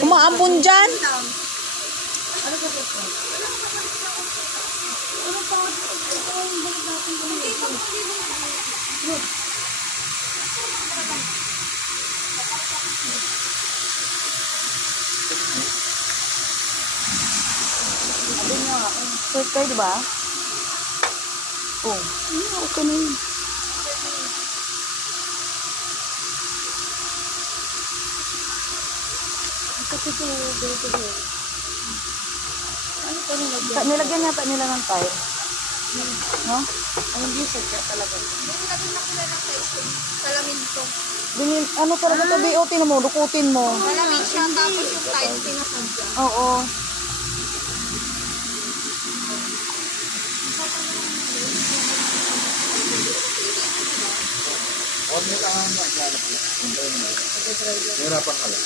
Umaambon dyan. Sweet kayo, diba? Oh. Okay na yun. Nilagyan na pa nila ng tile. No? Ay, hindi siya talaga. Nilagyan na sila ng salamin to. Ano talaga ito, BOT na mo, lukutin mo. Salamin siya, tapos yung tiles pinasadya. Oo. Huwag mo lang ang maglalap lang. Hirapan ka lang.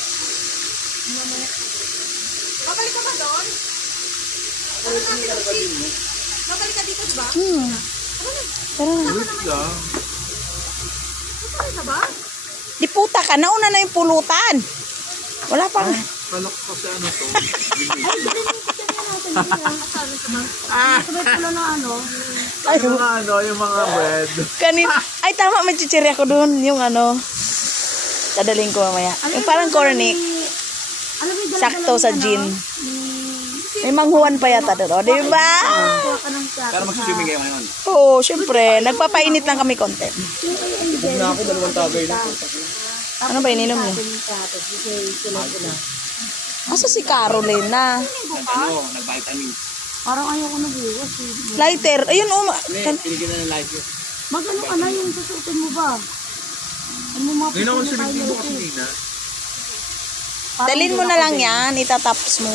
Babalik ka ba doon? Ano natin ang seat? Babalik ka dito, diba? Tara na. Wait lang. Babalik ka ba? Di puta ka, nauna na yung pulutan. Wala pa. Kalak kasi ano to. Sabay pala na ano. Ay, Yung mga ano, yung mga bread. Ay, tama, may chichiri ako doon. Yung ano, dadaling ko mamaya. Yung parang cornic. Sakto sa gin. May manghuan pa yata doon. O, diba? Pero mag-swimming kayo ngayon. Oo, syempre. Nagpapainit lang kami konti. Huwag na ako, dalawang tagay na. Ano ba ininom niya? Asa si Caroline na? Ano, nag-vitamins. Parang ayoko na buwas. Lighter. Ayun, Pinigyan na ng life yun. Mag-ano ka na yung susuotin mo ba? Ano mga Ngayon ako swimming mo kasi Nina. dalin mo na lang yan. Itataps mo.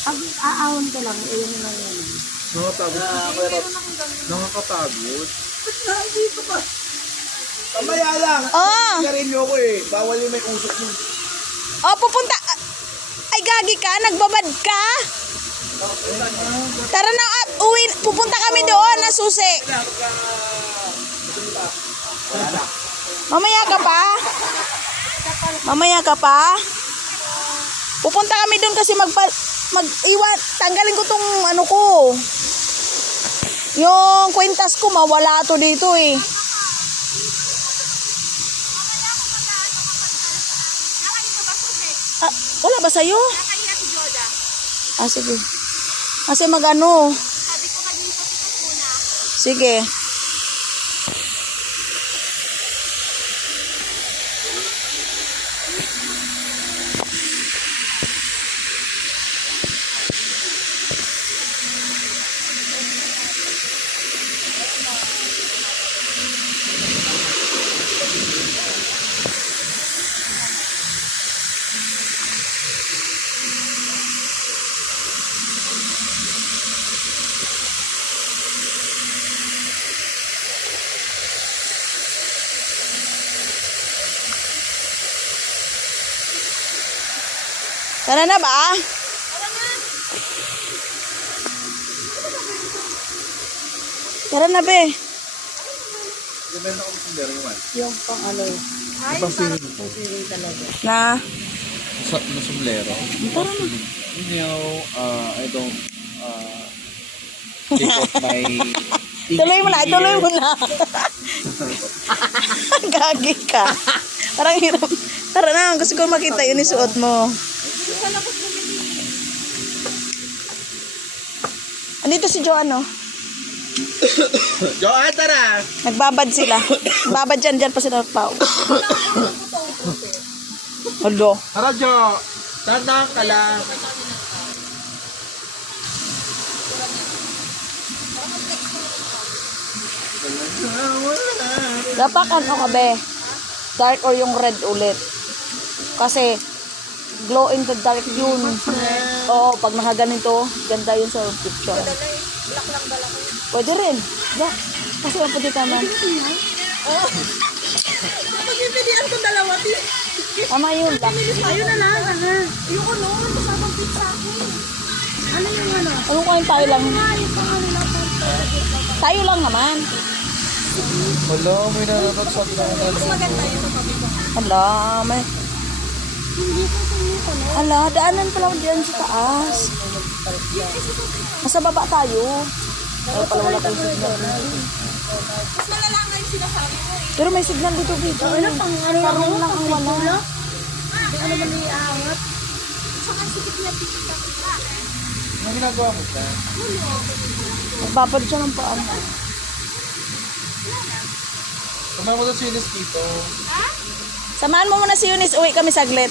Pag aahon ka lang, ayun na lang yan. Nakatagod. Nakakatagod. Dito ba? Kamaya lang. Oh! Sigarilyo ko eh. Bawal yung may usok mo. Oh, pupunta. Ay, gagi ka. Nagbabad ka. Tara na at uwi. Pupunta kami doon na susi. Mamaya ka pa? Mamaya ka pa? Pupunta kami doon kasi mag-iwan. Tanggalin ko tong ano ko. Yung kwintas ko, mawala to dito eh. Ah, wala ba sa'yo? Kanina si Joda. Ah, sige. Kasi mag-ano. Sabi ko mag-iisip muna. Sige. Tara na ba? Tara na be. Meron ako sundero naman. Yung pang ano. Ibang swimming. Na. Sa sombrero. You know, I don't take off my Tuloy mo na, tuloy mo na. Gagi ka. Parang hirap. Tara na, gusto ko makita yun isuot mo. Andito si Joanne, no? Joanne, tara! Nagbabad sila. Babad dyan pa sila pao. Hello. Tara, Jo! Tanda ka lang. Dapat ano ka be? Dark or yung red ulit. Kasi glow in the dark yun. Oo, pag nakaganito, ganda yun sa picture. Black lang bala ko. Pwede rin. Yeah. Kasi maputi naman. Oo. Pag-ipilian ko dalawa din. Tama yun. Black. Ayun na lang. Ayoko no. Kasama pizza ako. Ano yung ano? Anong kain tayo lang? Yung pangalan Tayo lang naman. Wala, may nanatot sa Mas maganda yun sa pabi ko. Hala, may... Ala, daanan pala dyan sa taas. Nasa baba tayo. Ay, pala wala tayong signal. Mas malala nga yung sinasabi mo eh. Pero may signal dito, dito. Ano pang sarong lang ang wala. Hindi ka naman iangat. Saka sikip na tikip na kita. Ano ginagawa mo ka? Nagbabad siya ng paan. Kumain mo sa sinis dito. Samahan mo muna si Eunice. Uwi kami saglit.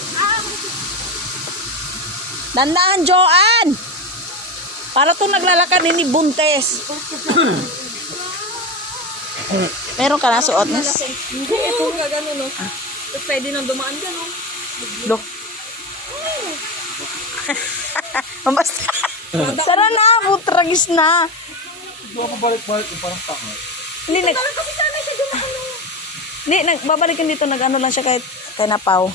Dandahan, Joanne! Para to naglalakad ni Buntes. Meron ka na suot, Nis? Hindi, ito nga gano'n, no? Pwede nang dumaan ka, no? Look. Basta. Tara na, putragis na. Hindi ako balik-balik yung parang tanga. Hindi, Parang kasi sana siya dumaan, no? hindi, nagbabalikan dito. Nag-ano lang siya kahit kay Napaw.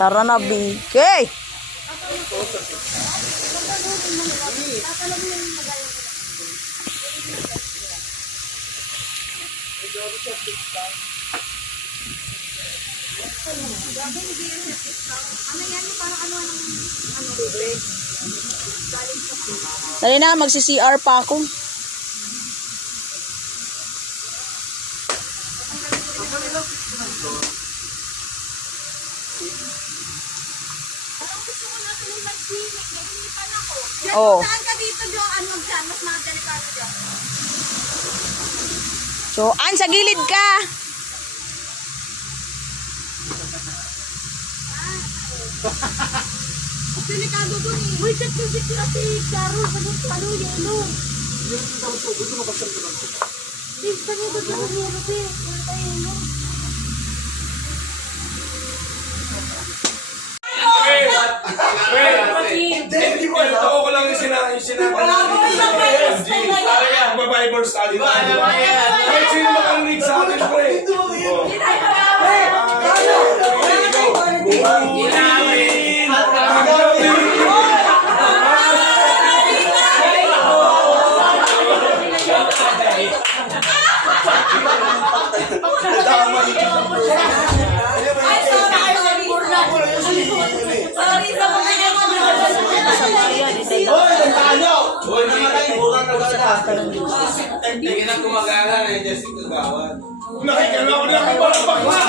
Tara na, BK. Dali na, magsi-CR pa ako. Oh. Saan ka dito, Joanne? Magsan, mas mga delikado dyan. So, sa gilid ka. Mas delikado dun eh. Uy, check yung si Ate Carol. Ano, yelo. Please, panito dyan ang yelo, be. Wala tayo yelo. Ako ko lang yung sinabi Bible study na. Kahit sino makarinig sa akin, pre. Hindi na gumagana na yung Jessica Gawan. Nakikala ko na kay Balabak na!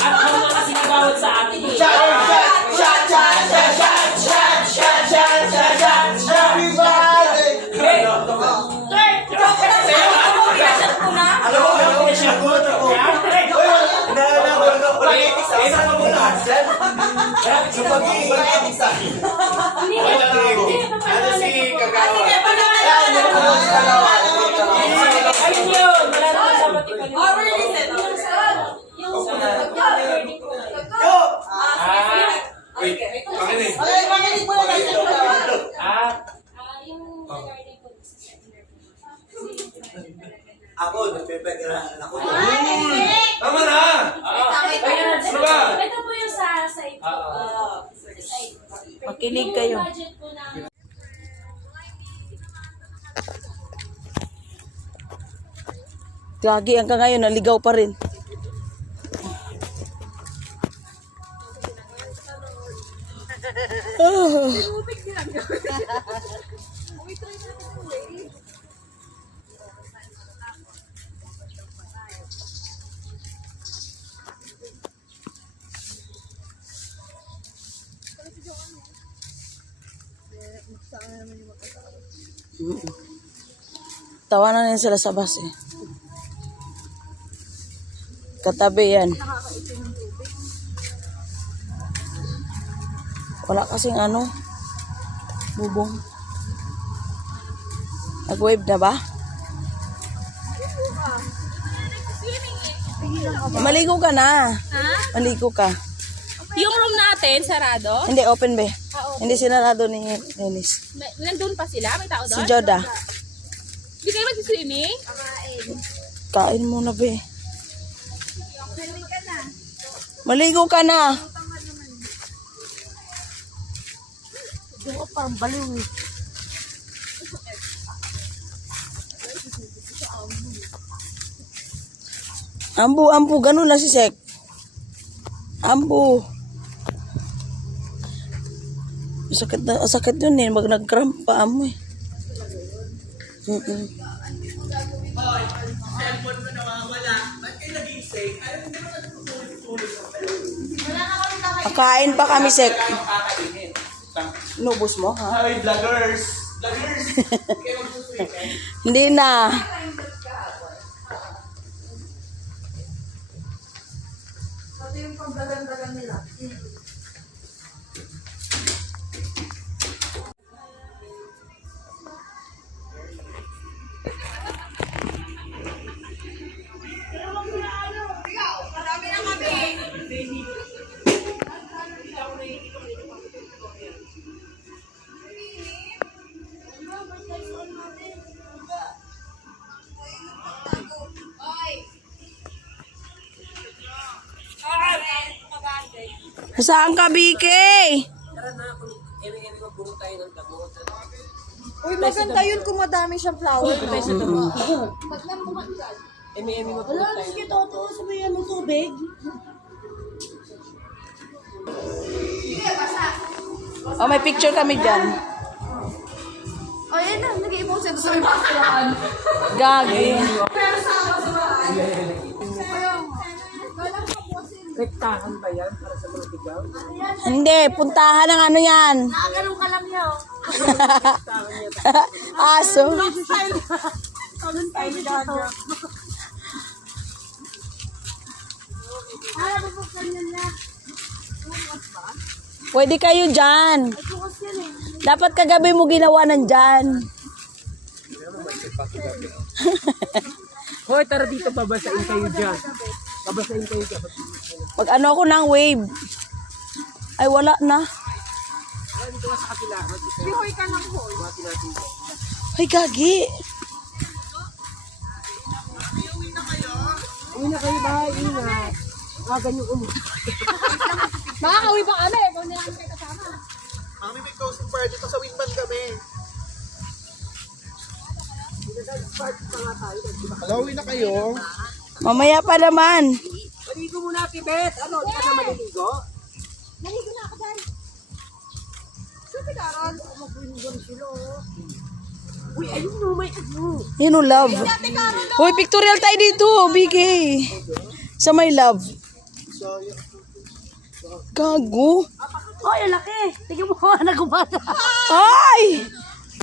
At ako nga kasi nabawat sa atin eh. Ayun yun! Wala na sa batik ko. Wait, pakinig. Ako, nagpepegerahan ako. Tama na! Ano ba? Ito po yung sa side po. Makinig kayo. Budget po namin. Gagi, hanggang ngayon, naligaw pa rin. Tawanan din sila sa bus eh. Katabi yan. Wala kasing ano, bubong. Nag-wave na ba? Maligo ka na. Maligo ka. Yung room natin, sarado? Hindi, open be. Hindi sinarado ni Dennis. Nandun pa sila? May tao Si Joda. Hindi kayo mag-swimming? Kain muna be. Maligo ka na. Parang baliw eh. Ambu, ganun na si Sek. Ambu. Sakit yun eh. Mag nag-cramp pa amo eh. Cellphone mo nawawala. Ba't kayo nag-isig? Ayaw mo naman nagtutuloy sa pala. Kain pa kami, Sek. Kaya makakainin. Inubos mo, ha? Hi, vloggers! Vloggers! Kayo magsusulit eh. Hindi na. Ito yung pagdagan-dagan nila. Marami na kami. Saan ka, Biki? Uy, maganda yun kung madami siyang flower, no? Wala, sige, totoo. Sabi yan ng tubig. Oh, may picture kami dyan. Oh, yan na. Nag-i-post ito sa may basurahan. Gagi. Pero sa basurahan. Rektahan ba yan para sa mga bigaw? Hindi, puntahan ng ano yan. Nakaganong ka lang yun. Aso. Pwede kayo dyan. Dapat kagabi mo ginawa ng dyan. Hoy, tara dito, babasain kayo dyan. Babasain kayo dyan. Pag ano ako ng wave. Ay, wala na. Dito ka sa kapila. Bihoy ka ng hoy. Ay, gagi. Uwi na kayo ba? Ingat. Ganyan Makakauwi pa kami. Kung hindi namin kayo kasama. Mami, may closing party to sa Winman kami. Hello, uwi na kayo. Mamaya pa naman. Maligo muna, Tibet. Ano, di ka na maliligo? Naligo na ako dahil. Sabi Carol, mag-wingon sila. Uy, ayun mo, may ano. Yun o, love. Ate Carol, Hoy, pictorial tayo dito, Bigay. Sa may love. Gago. Hoy, ang laki. Tingnan mo, nagubata. Ay!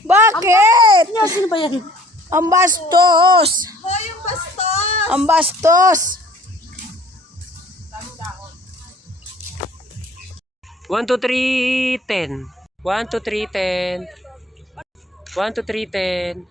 Bakit? Sino ba yan? Ang bastos. Hoy, yung bastos. Ang bastos. 1, 2, 3, 10. 1, 2, 3, 10. 1, 2, 3, 10.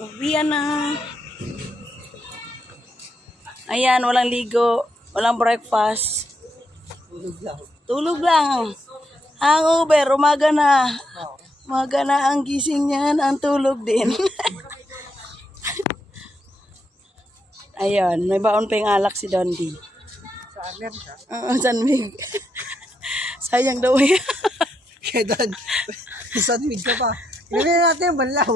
Uwian na. Ayan, walang ligo. Walang breakfast. Tulog lang. Hangover, umaga na. Umaga na ang gising niyan, ang tulog din. Ayun, may baon pa yung alak si Dondi. Oo, San Mig. Sayang daw yan. Kaya doon, sunmid ka pa. Ilagay natin yung banlaw.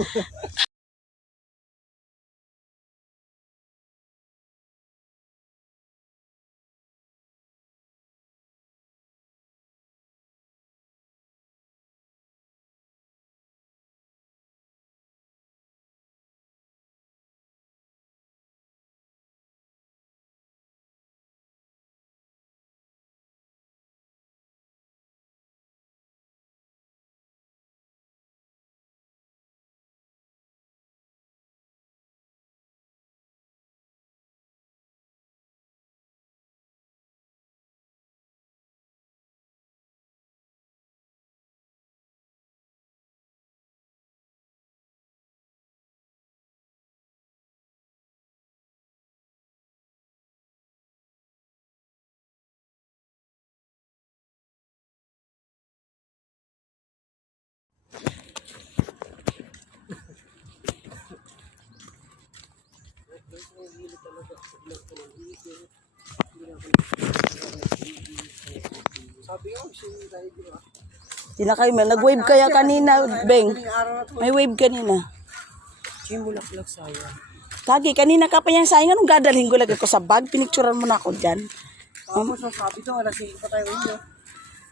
Di na kayo, nag-wave kaya kanina, Beng. May wave kanina. Chimulaklak saya. Lagi, kanina ka pa yung sayang. Anong dadalhin ko lagi ko sa bag? Pinicturan mo na ako dyan. Tapos sabi to, alas 5 pa tayo ulo.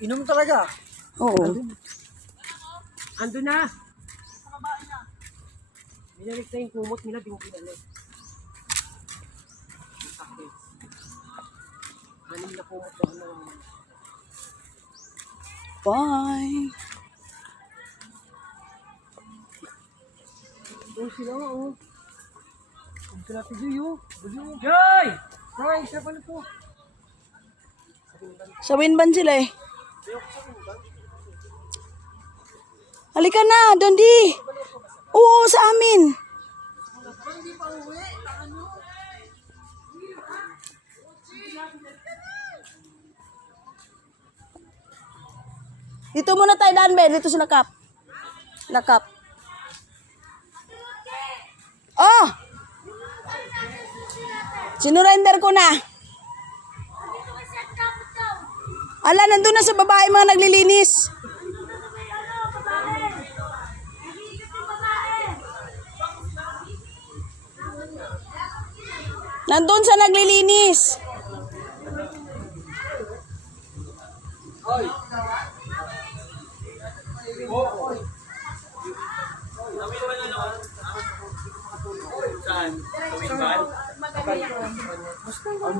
Inom talaga. Oo. Ando na! Binalik na yung kumot nila, di mo binalik. Sakit. Anim na kumot na ano. Bye. Oh, sila nga, oh. Huwag ka natin Joy, oh. Joy! Ay, siya pala to. Sa Winban sila eh. Halika na, Dondi. Oo, sa amin. Dito muna tayo daan, Ben. Dito sa nakap. Nakap. Oh! Sinurrender ko na. Ala, nandun na sa babae mga naglilinis. Nandun sa naglilinis.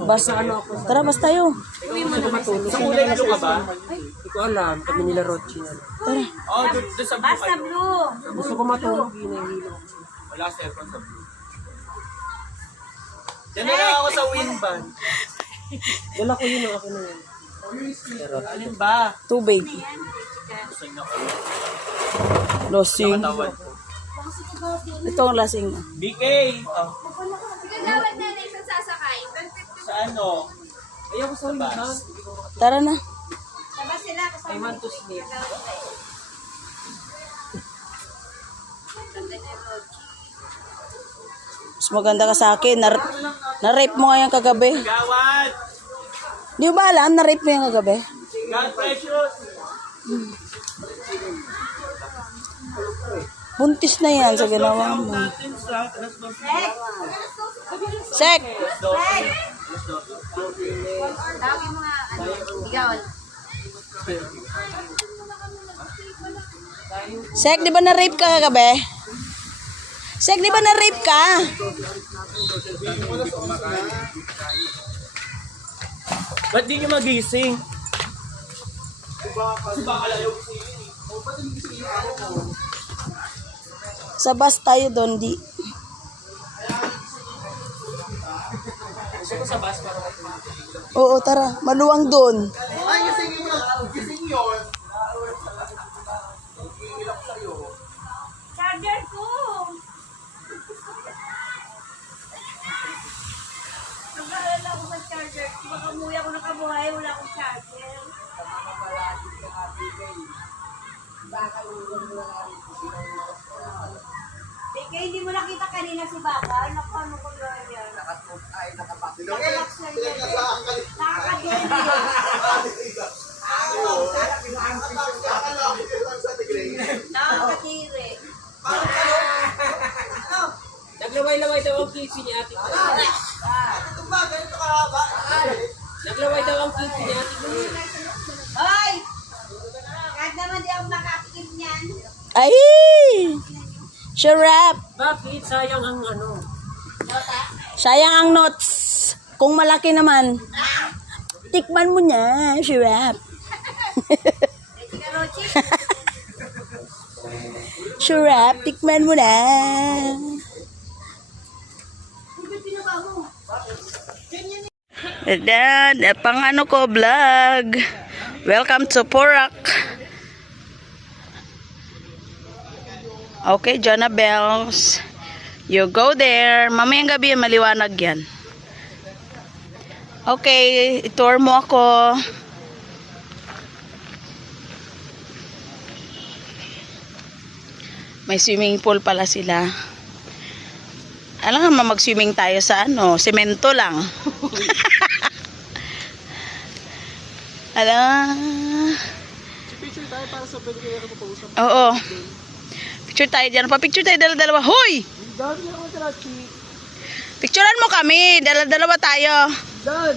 Basta ano ako. Tara, basta tayo. Sa kulay blue ka ba? Hindi ko alam. Kami nila Rochi na. Tara. Oh, doon sa blue kayo. Gusto ko matulog. Hinahilo. Wala sa aircon sa blue. Diyan na lang ako sa Winban. Dala ko yun. Ako na yun. Alin ba? Tubig. Lasing na ko. Losing. Tawad ko. Ito ang lasing. BK! Oh, Tawag na na isang sasakay. sa ano? Ayoko sa Winban. Tara na. Sabas sila. I want to sleep. Mas maganda ka sa akin. Na-rape mo ngayon kagabi. Gawad! Di mo ba alam? Na-rape mo yung kagabi? God precious! Buntis na yan sa ginawa mo. Natin sa alas 12. Sek! Tawagin mo nga, bigawan. Sek, di ba na-rape ka kagabi? Sek, di ba na-rape ka? Ba't di nyo magising? Sa bus tayo doon, di. Oo, tara. Maluwang doon. Charger ko! Baka umuwi ako ng kabuhay, wala akong charger. Teka, hindi mo nakita kanina si Bakal? Naku, ano ko yun yan? Nakalax na yan. Nakakadiri. Nakakadiri. Naglaway-laway daw ang kipi ni Ate Gwen. Naglaway daw ang kipi ni Ate Gwen. Hoy! Kahit naman di ako makakit niyan. Ay! Sharap! Bakit? Sayang ang ano. Sayang ang notes. Kung malaki naman. Tikman mo na, Sharap. Sharap, tikman mo na. Dad, pang ano ko vlog. Welcome to Porac. Okay, Jonah Bells. You go there. Mamayang gabi maliwanag yan. Okay, itour mo ako. May swimming pool pala sila. Alam nga mag-swimming tayo sa ano, semento lang. Alam. Picture tayo para sa pwede kayo kapag-usap. Oo. Picture tayo dyan. Pa-picture tayo dalawa-dalawa. Hoy! Dami na ako sa Chi. Picturean mo kami. Dalawa-dalawa tayo. Dan!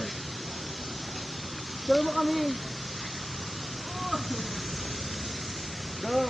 Show mo kami. Go!